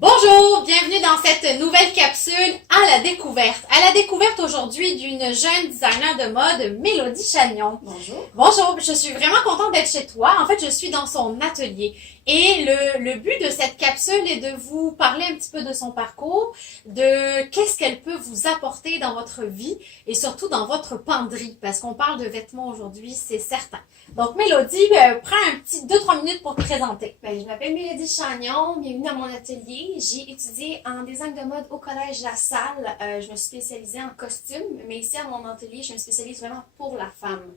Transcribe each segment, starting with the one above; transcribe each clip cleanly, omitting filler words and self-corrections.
Bonjour, bienvenue dans cette nouvelle capsule à la découverte. À la découverte aujourd'hui d'une jeune designer de mode, Mélodie Chagnon. Bonjour. Bonjour, je suis vraiment contente d'être chez toi. En fait, je suis dans son atelier. Et le but de cette capsule est de vous parler un petit peu de son parcours, de qu'est-ce qu'elle peut vous apporter dans votre vie et surtout dans votre penderie, parce qu'on parle de vêtements aujourd'hui, c'est certain. Donc, Mélodie, prends un petit 2-3 minutes pour te présenter. Je m'appelle Mélodie Chagnon, bienvenue dans mon atelier. J'ai étudié en design de mode au collège La Salle. Je me suis spécialisée en costume, mais ici à mon atelier, je me spécialise vraiment pour la femme.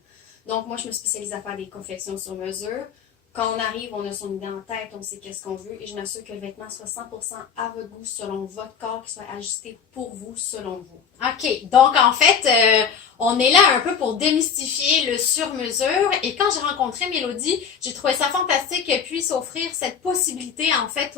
Donc, moi, je me spécialise à faire des confections sur mesure. Quand on arrive, on a son idée en tête, on sait qu'est-ce qu'on veut et je m'assure que le vêtement soit 100% à votre goût, selon votre corps, qu'il soit ajusté pour vous, selon vous. OK. Donc, en fait, on est là un peu pour démystifier le sur-mesure. Et quand j'ai rencontré Mélodie, j'ai trouvé ça fantastique qu'elle puisse offrir cette possibilité, en fait,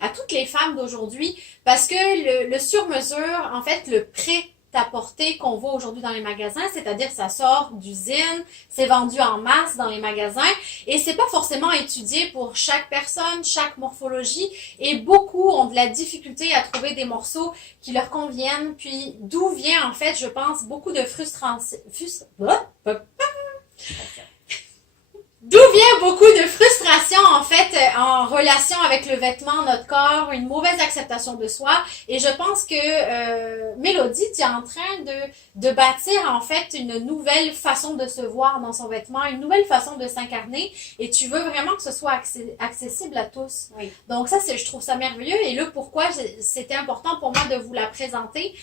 à toutes les femmes d'aujourd'hui. Parce que le sur-mesure, en fait, le prêt-à-porter qu'on voit aujourd'hui dans les magasins, c'est-à-dire ça sort d'usine, c'est vendu en masse dans les magasins et c'est pas forcément étudié pour chaque personne, chaque morphologie et beaucoup ont de la difficulté à trouver des morceaux qui leur conviennent. Puis d'où vient en fait, je pense, beaucoup de D'où vient beaucoup de frustration, en fait, en relation avec le vêtement, notre corps, une mauvaise acceptation de soi. Et je pense que, Mélodie, tu es en train de bâtir, en fait, une nouvelle façon de se voir dans son vêtement, une nouvelle façon de s'incarner. Et tu veux vraiment que ce soit accessible à tous. Oui. Donc ça, je trouve ça merveilleux. Et là, pourquoi c'était important pour moi de vous la présenter?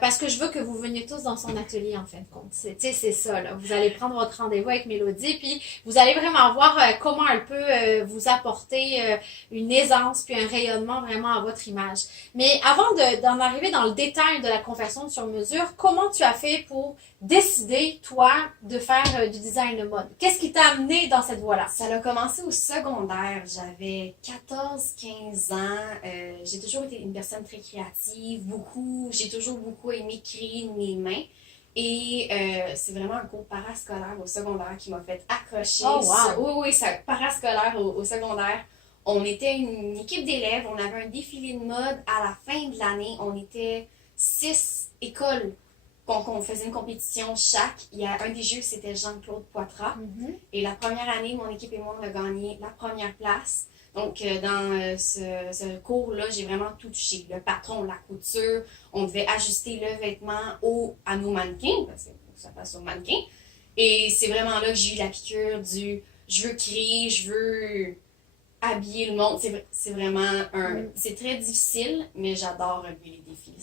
Parce que je veux que vous veniez tous dans son atelier, en fin de compte. C'est ça, là. Vous allez prendre votre rendez-vous avec Mélodie, puis vous allez vraiment voir comment elle peut vous apporter une aisance puis un rayonnement vraiment à votre image. Mais avant d'en arriver dans le détail de la confection sur mesure, comment tu as fait pour décider, toi, de faire du design de mode? Qu'est-ce qui t'a amené dans cette voie-là? Ça a commencé au secondaire. J'avais 14-15 ans. J'ai toujours été une personne très créative, j'ai toujours beaucoup aimé créer de mes mains. Et c'est vraiment un cours parascolaire au secondaire qui m'a fait accrocher. Oh, wow. Oui, c'est parascolaire au secondaire. On était une équipe d'élèves, on avait un défilé de mode. À la fin de l'année, on était 6 écoles qu'on faisait une compétition chaque. Il y a un des jeux, c'était Jean-Claude Poitras. Mm-hmm. Et la première année, mon équipe et moi, on a gagné la première place. Donc, dans ce cours-là, j'ai vraiment tout touché. Le patron, la couture, on devait ajuster le vêtement à nos mannequins, parce que ça passe au mannequin. Et c'est vraiment là que j'ai eu la piqûre du « je veux créer, je veux habiller le monde ». C'est vraiment c'est très difficile, mais j'adore relever les défis.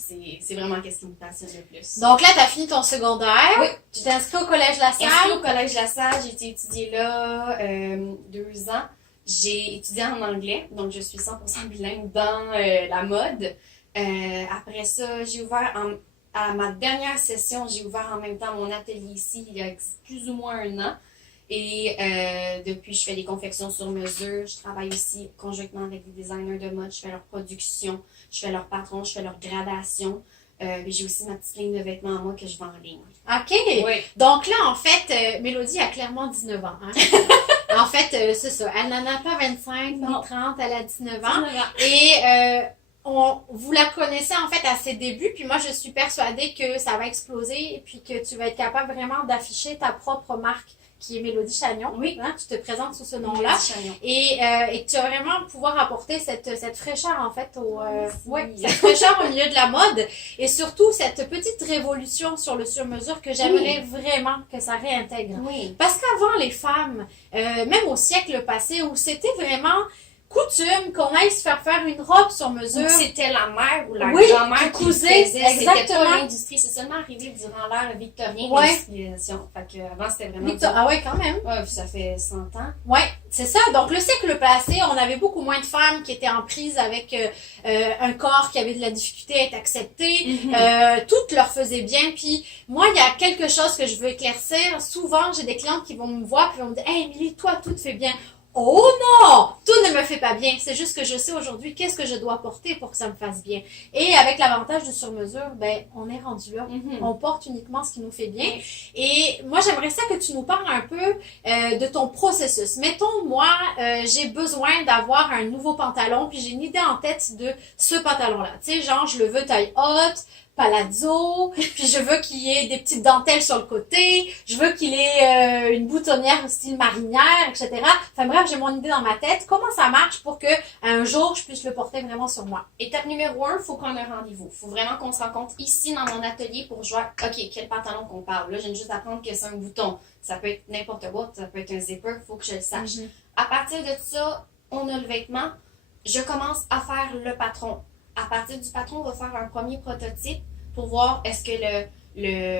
C'est vraiment ce qui me passionne le plus. Donc là, tu as fini ton secondaire. Oui. Tu t'es inscrit au Collège La Salle. Inscrit au Collège La Salle, j'ai été étudier là 2 ans. J'ai étudié en anglais, donc je suis 100% bilingue dans la mode. Après ça, j'ai ouvert à ma dernière session, j'ai ouvert en même temps mon atelier ici il y a plus ou moins 1 an. Et depuis, je fais des confections sur mesure. Je travaille aussi conjointement avec des designers de mode. Je fais leur production, je fais leur patron, je fais leur gradation. J'ai aussi ma petite ligne de vêtements à moi que je vends en ligne. OK. Oui. Donc là, en fait, Mélodie a clairement 19 ans. Hein? En fait, c'est ça. Elle n'en a pas 25 ni 30, elle a 19 ans. 19 ans. Et vous la connaissez en fait à ses débuts, puis moi je suis persuadée que ça va exploser et puis que tu vas être capable vraiment d'afficher ta propre marque qui est Mélodie Chagnon. Oui. Hein? Tu te présentes sous ce nom-là. Et tu vas vraiment pouvoir apporter cette fraîcheur en fait cette fraîcheur au milieu de la mode et surtout cette petite révolution sur le sur-mesure que j'aimerais vraiment que ça réintègre. Oui. Parce qu'avant les femmes, même au siècle passé où c'était vraiment coutume qu'on aille se faire une robe sur mesure. C'était la mère ou la Oui, grand-mère qui qui cousait, faisait. C'était exactement. pas l'industrie. C'est seulement arrivé durant l'ère victorienne Ouais. l'industrialisation. Fait que avant, c'était vraiment... Ah ouais, quand même. Ouais, puis ça fait 100 ans. Ouais, c'est ça. Donc, le siècle passé, on avait beaucoup moins de femmes qui étaient en prise avec un corps qui avait de la difficulté à être accepté. Toutes leur faisaient bien. Puis, moi, il y a quelque chose que je veux éclaircir. Souvent, j'ai des clientes qui vont me voir puis vont me dire « Hey, Émilie, toi, tout te fait bien. » Oh non! Tout ne me fait pas bien. C'est juste que je sais aujourd'hui qu'est-ce que je dois porter pour que ça me fasse bien. Et avec l'avantage du sur-mesure, ben, on est rendu là. On porte uniquement ce qui nous fait bien. Et moi, j'aimerais ça que tu nous parles un peu de ton processus. Mettons, moi, j'ai besoin d'avoir un nouveau pantalon, puis j'ai une idée en tête de ce pantalon-là. Tu sais, genre, je le veux taille haute, palazzo, puis je veux qu'il y ait des petites dentelles sur le côté, je veux qu'il ait une boutonnière style marinière, etc. Enfin bref, j'ai mon idée dans ma tête. Comment ça marche pour que un jour, je puisse le porter vraiment sur moi? Étape numéro 1, il faut prendre un rendez-vous. Il faut vraiment qu'on se rencontre ici dans mon atelier pour voir, OK, quel pantalon qu'on parle. Là, je viens juste d'apprendre que c'est un bouton. Ça peut être n'importe quoi, ça peut être un zipper, il faut que je le sache. À partir de ça, on a le vêtement. Je commence à faire le patron. À partir du patron, on va faire un premier prototype pour voir est-ce que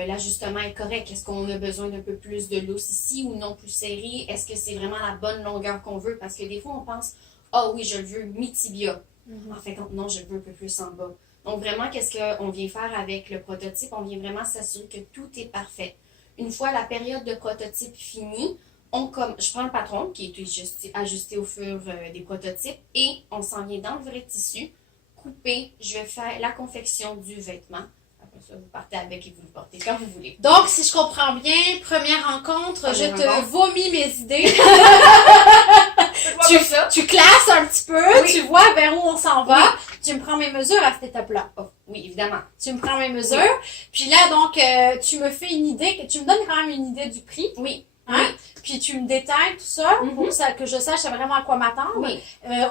l'ajustement est correct. Est-ce qu'on a besoin d'un peu plus de lousse ici ou non plus serré? Est-ce que c'est vraiment la bonne longueur qu'on veut? Parce que des fois, on pense, ah oui, je le veux mi-tibia. En fait, non, je le veux un peu plus en bas. Donc vraiment, qu'est-ce qu'on vient faire avec le prototype? On vient vraiment s'assurer que tout est parfait. Une fois la période de prototype finie, je prends le patron qui est ajusté au fur des prototypes et on s'en vient dans le vrai tissu. Couper, je vais faire la confection du vêtement. Après ça, vous partez avec et vous le portez quand vous voulez. Donc, si je comprends bien, première rencontre, je te vomis mes idées. tu classes un petit peu, tu vois vers où on s'en va. Tu me prends mes mesures à cette étape-là. Oh, oui, évidemment. Tu me prends mes mesures. Puis là, donc, tu me fais une idée, tu me donnes quand même une idée du prix. Oui. Hein? Oui. Puis tu me détailles tout ça pour que je sache vraiment à quoi m'attendre. Oui.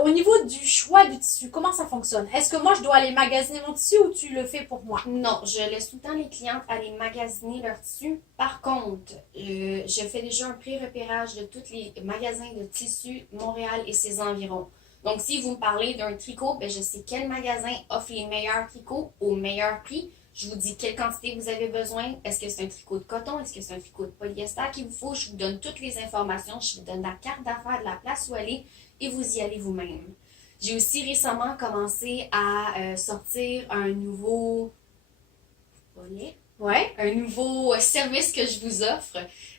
Au niveau du choix du tissu, comment ça fonctionne? Est-ce que moi, je dois aller magasiner mon tissu ou tu le fais pour moi? Non, je laisse tout le temps les clientes aller magasiner leur tissu. Par contre, je fais déjà un pré-repérage de tous les magasins de tissus Montréal et ses environs. Donc, si vous me parlez d'un tricot, ben, je sais quel magasin offre les meilleurs tricots au meilleur prix. Je vous dis quelle quantité vous avez besoin. Est-ce que c'est un tricot de coton? Est-ce que c'est un tricot de polyester qu'il vous faut? Je vous donne toutes les informations. Je vous donne la carte d'affaires de la place où aller et vous y allez vous-même. J'ai aussi récemment commencé à sortir un nouveau volet. Ouais. Un nouveau service que je vous offre.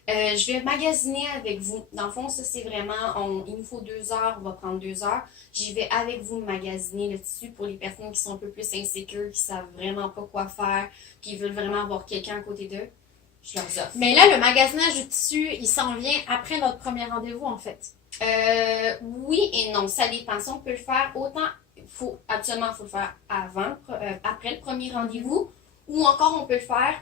Je vais magasiner avec vous. Dans le fond, ça c'est vraiment, il nous faut 2 heures, on va prendre 2 heures. J'y vais avec vous magasiner le tissu pour les personnes qui sont un peu plus insécures, qui savent vraiment pas quoi faire, qui veulent vraiment avoir quelqu'un à côté d'eux. Je leur offre. Mais là, le magasinage du tissu, il s'en vient après notre premier rendez-vous, en fait. Oui et non, ça dépend. Si on peut le faire autant, absolument, il faut le faire après le premier rendez-vous, ou encore on peut le faire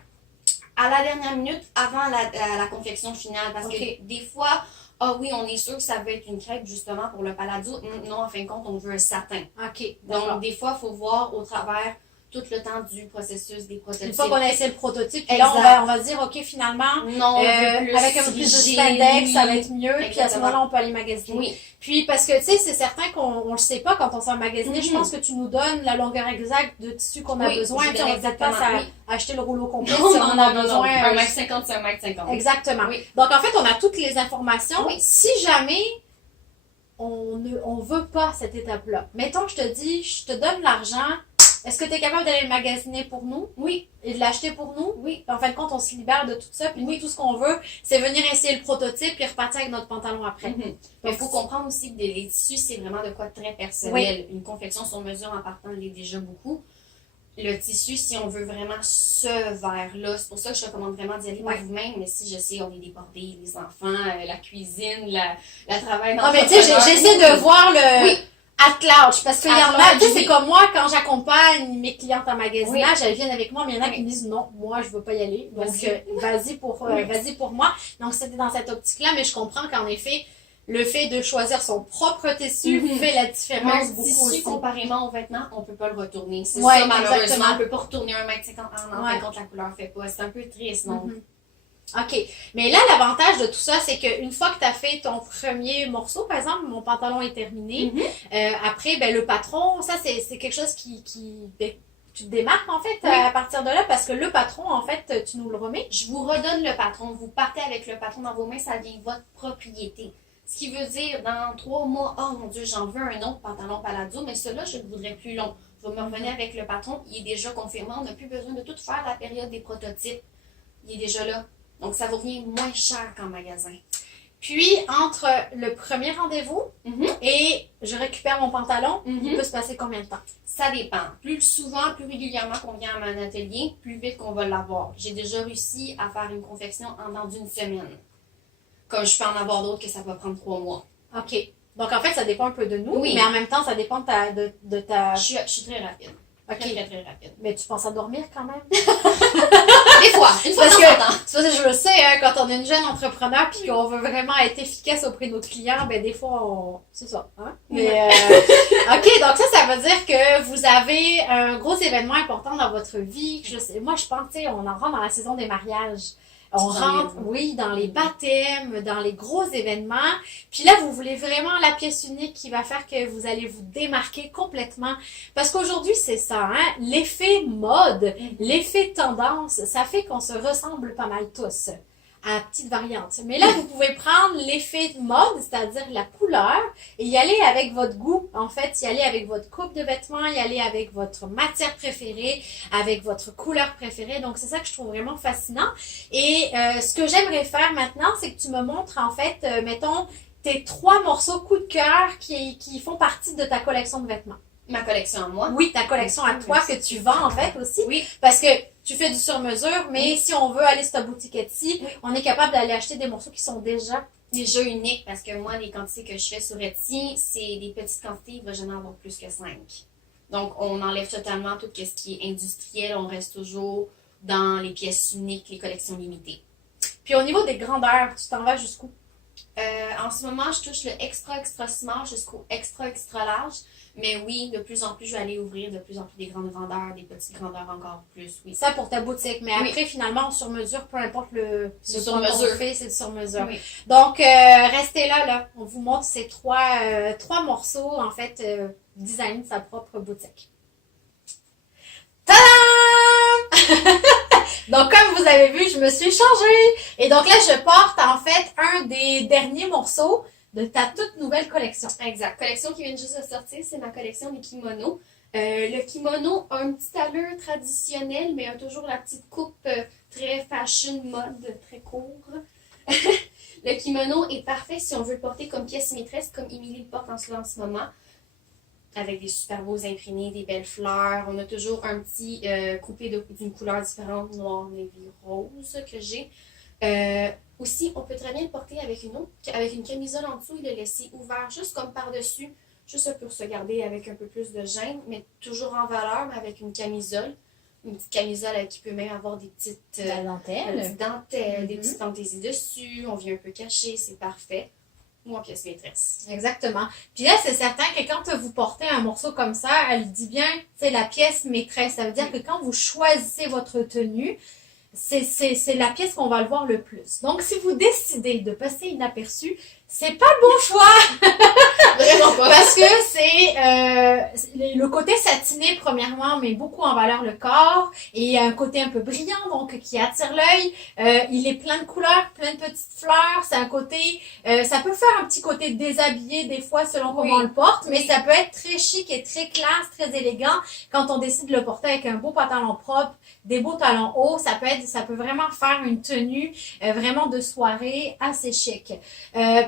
à la dernière minute, avant la confection finale. Parce que des fois, ah oui, on est sûr que ça veut être une crêpe justement pour le palazzo. Non, en fin de compte, on veut un satin. OK. Donc, des fois, il faut voir au travers tout le temps du processus des prototypes. Une fois qu'on a essayé le prototype, puis là, on va se dire, OK, finalement, non, avec un peu plus de spandex, ça va être mieux. Exactement. Puis à ce moment-là, on peut aller magasiner. Oui. Puis, parce que, tu sais, c'est certain qu'on le sait pas quand on s'en magasiner. Je pense que tu nous donnes la longueur exacte de tissu qu'on a besoin. Tu sais, on ne peut pas acheter le rouleau complet si on a besoin. 1,50 m, c'est 1,50 m. Exactement. Oui. Donc, en fait, on a toutes les informations. Oui. Si jamais on veut pas cette étape-là, mettons, je te dis, je te donne l'argent. Est-ce que tu es capable d'aller le magasiner pour nous? Oui. Et de l'acheter pour nous? Oui. En fin de compte, on se libère de tout ça. Puis nous, tout ce qu'on veut, c'est venir essayer le prototype et repartir avec notre pantalon après. Mais il faut comprendre aussi que les tissus, c'est vraiment de quoi de très personnel. Une confection sur mesure en partant l'est déjà beaucoup. Le tissu, si on veut vraiment ce verre-là, c'est pour ça que je recommande vraiment d'y aller par vous-même. Mais si je sais, on est débordés, les enfants, la cuisine, le travail. Non, mais tu sais, j'essaie de voir le... Oui. At large, parce qu'il y en a, tu sais, c'est comme moi, quand j'accompagne mes clientes en magasinage, elles viennent avec moi, mais il y en a qui me disent non, moi, je veux pas y aller. Donc, vas-y pour moi. Donc, c'était dans cette optique-là, mais je comprends qu'en effet, le fait de choisir son propre tissu fait la différence beaucoup tissu, aussi. Comparément aux vêtements, on peut pas le retourner. C'est ça, malheureusement. Exactement. On peut pas retourner 1,50 m en fin de compte, la couleur fait pas. C'est un peu triste, non? OK. Mais là, l'avantage de tout ça, c'est qu'une fois que tu as fait ton premier morceau, par exemple, mon pantalon est terminé, après, ben, le patron, ça, c'est quelque chose ben, tu te démarques, en fait, à partir de là, parce que le patron, en fait, tu nous le remets. Je vous redonne le patron. Vous partez avec le patron dans vos mains, ça devient votre propriété. Ce qui veut dire, dans 3 mois, oh mon Dieu, j'en veux un autre pantalon palazzo, mais celui-là, je le voudrais plus long. Je vais me revenir avec le patron, il est déjà confirmé, on n'a plus besoin de tout faire la période des prototypes. Il est déjà là. Donc, ça vous revient moins cher qu'en magasin. Puis, entre le premier rendez-vous et je récupère mon pantalon, il peut se passer combien de temps? Ça dépend. Plus souvent, plus régulièrement qu'on vient à mon atelier, plus vite qu'on va l'avoir. J'ai déjà réussi à faire une confection en dans d'une semaine. Comme je peux en avoir d'autres que ça va prendre 3 mois. OK. Donc, en fait, ça dépend un peu de nous, Oui. mais en même temps, ça dépend de ta... Je suis très rapide. OK. Très, très rapide. Mais tu penses à dormir quand même? Des fois, une fois Parce de que, temps en temps. c'est parce que je le sais, hein, quand on est une jeune entrepreneur puis qu'on veut vraiment être efficace auprès de nos clients, ben des fois, c'est ça. Hein? Mais, OK, donc ça veut dire que vous avez un gros événement important dans votre vie. Moi, je pense, tu sais, on en rentre dans la saison des mariages. On rentre, oui, dans les baptêmes, dans les gros événements. Puis là, vous voulez vraiment la pièce unique qui va faire que vous allez vous démarquer complètement. Parce qu'aujourd'hui, c'est ça, hein. L'effet mode, l'effet tendance, ça fait qu'on se ressemble pas mal tous. À petite variante. Mais là, vous pouvez prendre l'effet de mode, c'est-à-dire la couleur, et y aller avec votre goût. En fait, y aller avec votre coupe de vêtements, y aller avec votre matière préférée, avec votre couleur préférée. Donc, c'est ça que je trouve vraiment fascinant. Et ce que j'aimerais faire maintenant, c'est que tu me montres, en fait, mettons, tes 3 morceaux coup de cœur qui font partie de ta collection de vêtements. Ma collection à moi. Oui, ta collection à toi que tu vends, en fait, aussi. Oui. Parce que tu fais du sur-mesure, mais si on veut aller sur ta boutique Etsy, on est capable d'aller acheter des morceaux qui sont déjà uniques, parce que moi, les quantités que je fais sur Etsy, c'est des petites quantités, il ne va jamais avoir plus que 5. Donc, on enlève totalement tout ce qui est industriel, on reste toujours dans les pièces uniques, les collections limitées. Puis au niveau des grandeurs, tu t'en vas jusqu'où? En ce moment, je touche le extra small jusqu'au extra large. Mais oui, de plus en plus, je vais aller ouvrir de plus en plus des grandes grandeurs, des petites grandeurs encore plus, oui. Ça pour ta boutique, mais après, finalement, sur mesure, peu importe le sur mesure. Fait, c'est sur mesure. Oui. Donc, restez là. On vous montre ces trois morceaux, en fait, design de sa propre boutique. Tadam! Donc, comme vous avez vu, je me suis changée. Et donc là, je porte, en fait, un des derniers morceaux de ta toute nouvelle collection. Exact. Collection qui vient juste de sortir, c'est ma collection des kimonos. Le kimono a une petite allure traditionnelle, mais a toujours la petite coupe très fashion mode, très court. Le kimono est parfait si on veut le porter comme pièce maîtresse, comme Émilie le porte en ce moment, avec des super beaux imprimés, des belles fleurs. On a toujours un petit coupé d'une couleur différente, noir, navy, rose, que j'ai. Aussi, on peut très bien le porter avec une camisole en dessous et le laisser ouvert, juste comme par-dessus, juste pour se garder avec un peu plus de gêne, mais toujours en valeur, mais avec une camisole. Une petite camisole qui peut même avoir des petites dentelles, des petites fantaisies dessus. On vient un peu cacher, c'est parfait. Ou en pièce maîtresse. Exactement. Puis là, c'est certain que quand vous portez un morceau comme ça, elle dit bien, c'est la pièce maîtresse. Ça veut dire que quand vous choisissez votre tenue, c'est la pièce qu'on va le voir le plus. Donc, si vous décidez de passer inaperçu, c'est pas le bon choix. Vraiment pas. Parce que c'est le côté satiné, premièrement, met beaucoup en valeur le corps. Et il y a un côté un peu brillant, donc qui attire l'œil. Il est plein de couleurs, plein de petites fleurs. C'est un côté... ça peut faire un petit côté déshabillé des fois selon comment on le porte, mais ça peut être très chic et très classe, très élégant quand on décide de le porter avec un beau pantalon propre, des beaux talons hauts. Ça peut vraiment faire une tenue vraiment de soirée assez chic.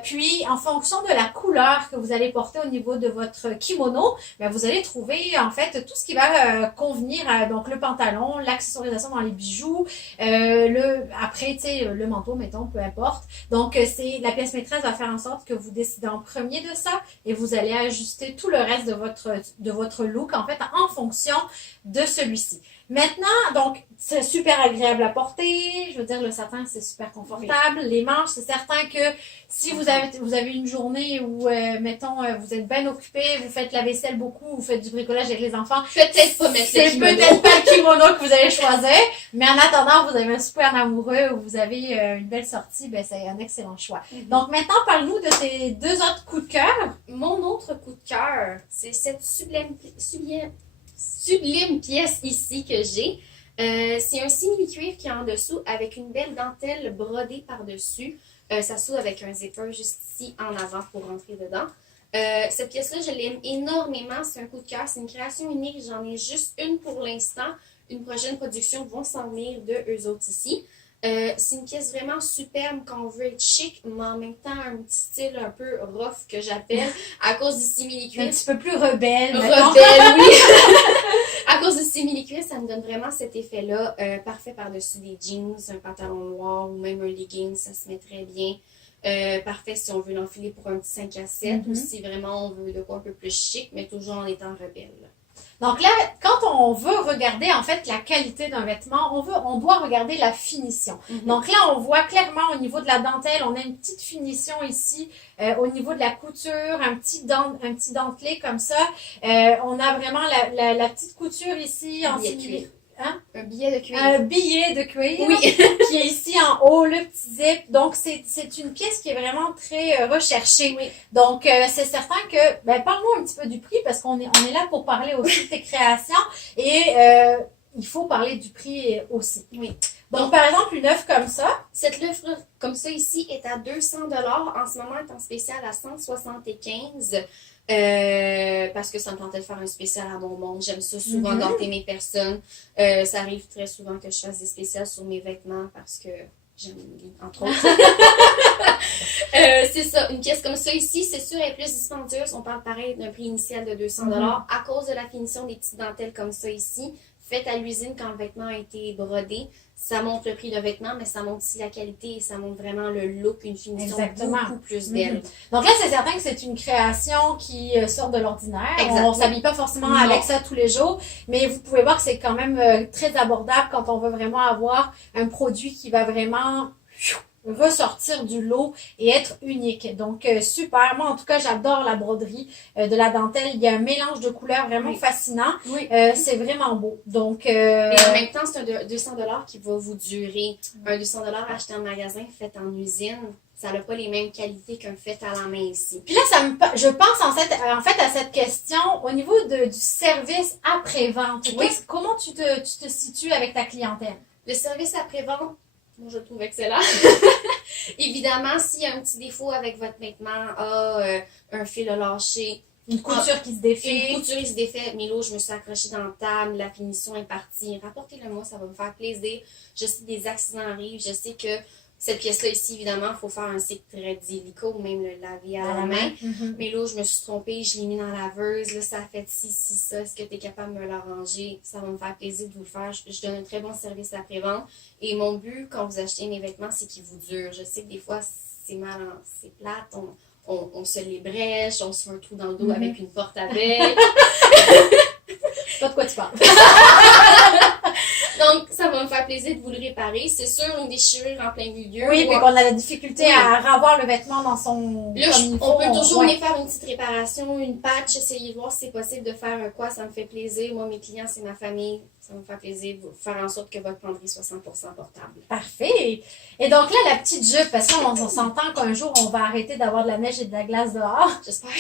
Puis, en fonction de la couleur que vous allez porter au niveau de votre kimono, ben, vous allez trouver en fait tout ce qui va convenir à donc le pantalon, l'accessoirisation dans les bijoux, après tu sais le manteau mettons, peu importe. Donc c'est la pièce maîtresse va faire en sorte que vous décidez en premier de ça et vous allez ajuster tout le reste de votre look en fait en fonction de celui-ci. Maintenant, donc, c'est super agréable à porter. Je veux dire, le satin, c'est super confortable. Les manches, c'est certain que si vous avez une journée où, mettons, vous êtes bien occupé, vous faites la vaisselle beaucoup, vous faites du bricolage avec les enfants. Peut-être pas mettre le C'est kimono. peut-être pas le kimono que vous allez choisir. Mais en attendant, vous avez un souper en amoureux ou vous avez une belle sortie, ben, c'est un excellent choix. Donc, maintenant, parle-nous de tes 2 autres coups de cœur. Mon autre coup de cœur, c'est cette sublime pièce ici que j'ai. C'est un simili-cuir qui est en dessous avec une belle dentelle brodée par-dessus. Ça s'ouvre avec un zipper juste ici en avant pour rentrer dedans. Cette pièce-là, je l'aime énormément. C'est un coup de cœur. C'est une création unique. J'en ai juste une pour l'instant. Une prochaine production vont s'en venir de eux autres ici. C'est une pièce vraiment superbe quand on veut être chic, mais en même temps un petit style un peu rough que j'appelle à cause du simili-cuir. Un petit peu plus rebelle. Rebelle, oui! À cause du simili-cuir, ça me donne vraiment cet effet-là. Parfait par-dessus des jeans, un pantalon noir ou même un legging, ça se met très bien. Parfait si on veut l'enfiler pour un petit 5 à 7 ou si vraiment on veut de quoi un peu plus chic, mais toujours en étant rebelle. Donc là, quand on veut regarder en fait la qualité d'un vêtement, on doit regarder la finition. Donc là, on voit clairement au niveau de la dentelle, on a une petite finition ici au niveau de la couture, un petit dentelé comme ça. On a vraiment la petite couture ici en simili. Hein? Un billet de cuir. Un billet de cuir oui. qui est ici en haut, le petit zip. Donc, c'est une pièce qui est vraiment très recherchée. Oui. Donc, c'est certain que, ben, parle-moi un petit peu du prix parce qu'on est là pour parler aussi de tes créations et il faut parler du prix aussi. Oui. Donc, par exemple, une œuvre comme ça. Cette œuvre comme ça ici est à 200 $. En ce moment, elle est en spécial à 175 parce que ça me tentait de faire un spécial à mon monde. J'aime ça souvent ganter mes personnes. Ça arrive très souvent que je fasse des spéciales sur mes vêtements parce que j'aime entre autres. C'est ça, une pièce comme ça ici, c'est sûr, elle est plus dispendieuse. On parle pareil d'un prix initial de 200 $ à cause de la finition des petites dentelles comme ça ici. Faites à l'usine quand le vêtement a été brodé. Ça montre le prix de vêtement, mais ça montre aussi la qualité et ça montre vraiment le look, une finition beaucoup plus belle. Donc là, c'est certain que c'est une création qui sort de l'ordinaire. On ne s'habille pas forcément avec ça tous les jours, mais vous pouvez voir que c'est quand même très abordable quand on veut vraiment avoir un produit qui va vraiment ressortir du lot et être unique. Donc, super. Moi, en tout cas, j'adore la broderie de la dentelle. Il y a un mélange de couleurs vraiment fascinant. Oui. C'est vraiment beau. Donc, et en même temps, c'est un 200 $ qui va vous durer. Un 200 $ acheté en magasin, fait en usine, ça n'a pas les mêmes qualités qu'un fait à la main ici. Puis là, je pense en fait à cette question au niveau du service après-vente. Oui. Comment tu te situes avec ta clientèle? Le service après-vente, moi, je le trouve excellent. Évidemment, s'il y a un petit défaut avec votre vêtement, un fil a lâché, une couture qui se défait. Une couture qui se défait. Milo, je me suis accrochée dans la table, la finition est partie. Rapportez-le moi, ça va me faire plaisir. Je sais que des accidents arrivent, je sais que cette pièce-là ici, évidemment, il faut faire un cycle très délicat ou même le laver à la main. Mais là, je me suis trompée, je l'ai mis dans la laveuse. Là, ça a fait ci, ça. Est-ce que tu es capable de me l'arranger? Ça va me faire plaisir de vous le faire. Je donne un très bon service après-vente. Et mon but, quand vous achetez mes vêtements, c'est qu'ils vous durent. Je sais que des fois, c'est c'est plate. On se les brèche, on se fait un trou dans le dos avec une porte à bec. Pas de quoi tu parles. Donc, ça va me faire plaisir de vous le réparer. C'est sûr, une déchirure en plein milieu. Oui, puis qu'on a la difficulté à revoir le vêtement dans son... Là, on peut toujours venir faire une petite réparation, une patch, essayer de voir si c'est possible de faire quoi. Ça me fait plaisir. Moi, mes clients, c'est ma famille. Ça va me faire plaisir de faire en sorte que votre penderie soit 100% portable. Parfait. Et donc là, la petite jupe, parce qu'on s'entend qu'un jour, on va arrêter d'avoir de la neige et de la glace dehors. J'espère.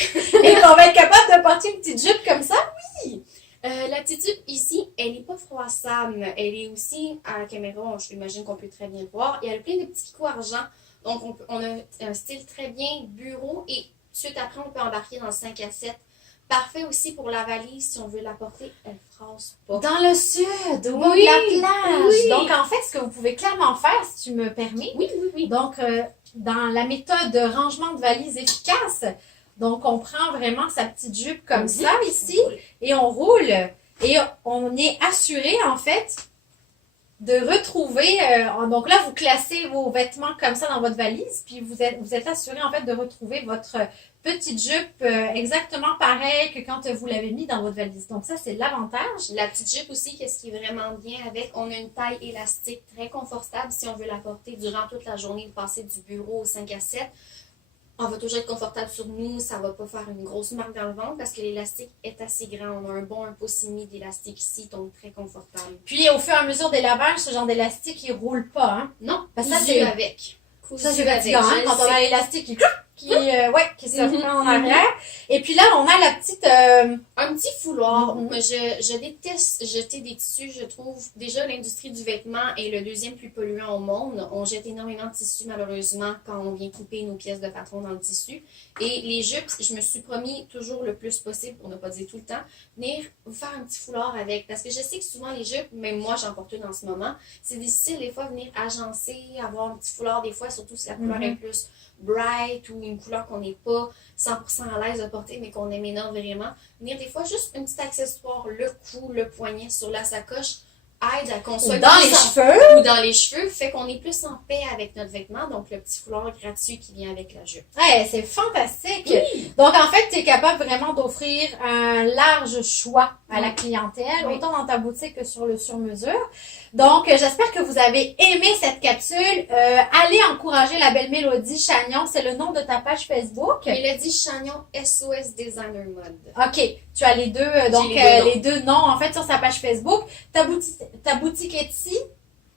Et qu'on va être capable de porter une petite jupe comme ça. Oui! La petite jupe ici, elle n'est pas froissable. Elle est aussi, à la caméra, j'imagine qu'on peut très bien le voir. Et elle a plein de petits picots argent. Donc, on a un style très bien bureau. Et tout de suite après, on peut embarquer dans le 5 à 7. Parfait aussi pour la valise, si on veut la porter, elle ne phrase pas. Dans le sud, au bord de la plage. Oui. Donc, en fait, ce que vous pouvez clairement faire, si tu me permets. Oui. Donc, dans la méthode de rangement de valise efficace, donc on prend vraiment sa petite jupe comme ça ici et on roule. Et on est assuré, en fait, de retrouver, donc là, vous classez vos vêtements comme ça dans votre valise, puis vous êtes assuré, en fait, de retrouver votre petite jupe exactement pareil que quand vous l'avez mis dans votre valise. Donc ça, c'est l'avantage. La petite jupe aussi, qu'est-ce qui est vraiment bien avec, on a une taille élastique très confortable si on veut la porter durant toute la journée, de passer du bureau au 5 à 7. On va toujours être confortable sur nous, ça va pas faire une grosse marque dans le ventre parce que l'élastique est assez grand. On a un pouce et demi d'élastique ici, donc très confortable. Puis au fur et à mesure des lavages, ce genre d'élastique, il roule pas, hein? Non, Parce que ça, cousu c'est avec. Ça, c'est fatigant, hein? Quand on a l'élastique qui se reprend en arrière. Et puis là, on a la petite... Un petit fouloir. Je déteste jeter des tissus. Je trouve déjà l'industrie du vêtement est le deuxième plus polluant au monde. On jette énormément de tissus, malheureusement, quand on vient couper nos pièces de patron dans le tissu. Et les jupes, je me suis promis toujours le plus possible, pour ne pas dire tout le temps, venir vous faire un petit foulard avec. Parce que je sais que souvent, les jupes, même moi, j'en porte une en ce moment, c'est difficile des fois de venir agencer, avoir un petit foulard des fois, surtout si la couleur est plus bright ou une couleur qu'on n'est pas 100% à l'aise de porter mais qu'on aime énormément. Venir des fois juste un petit accessoire, le cou, le poignet sur la sacoche aide à qu'on soit dans les cheveux ou dans les cheveux, fait qu'on est plus en paix avec notre vêtement, donc le petit foulard gratuit qui vient avec la jupe. Ouais, c'est fantastique. Oui. Donc en fait, tu es capable vraiment d'offrir un large choix à la clientèle, autant dans ta boutique que sur le sur-mesure. Donc j'espère que vous avez aimé cette capsule. Allez encourager la belle Mélodie Chagnon, c'est le nom de ta page Facebook. Mélodie Chagnon, SOS Designer Mode. OK, tu as les deux, donc les deux noms en fait sur sa page Facebook. Ta boutique Etsy,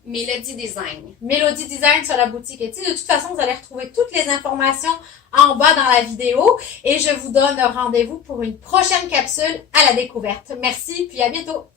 Mélodie Design. Mélodie Design sur la boutique Etsy. De toute façon, vous allez retrouver toutes les informations en bas dans la vidéo. Et je vous donne rendez-vous pour une prochaine capsule à la découverte. Merci, puis à bientôt.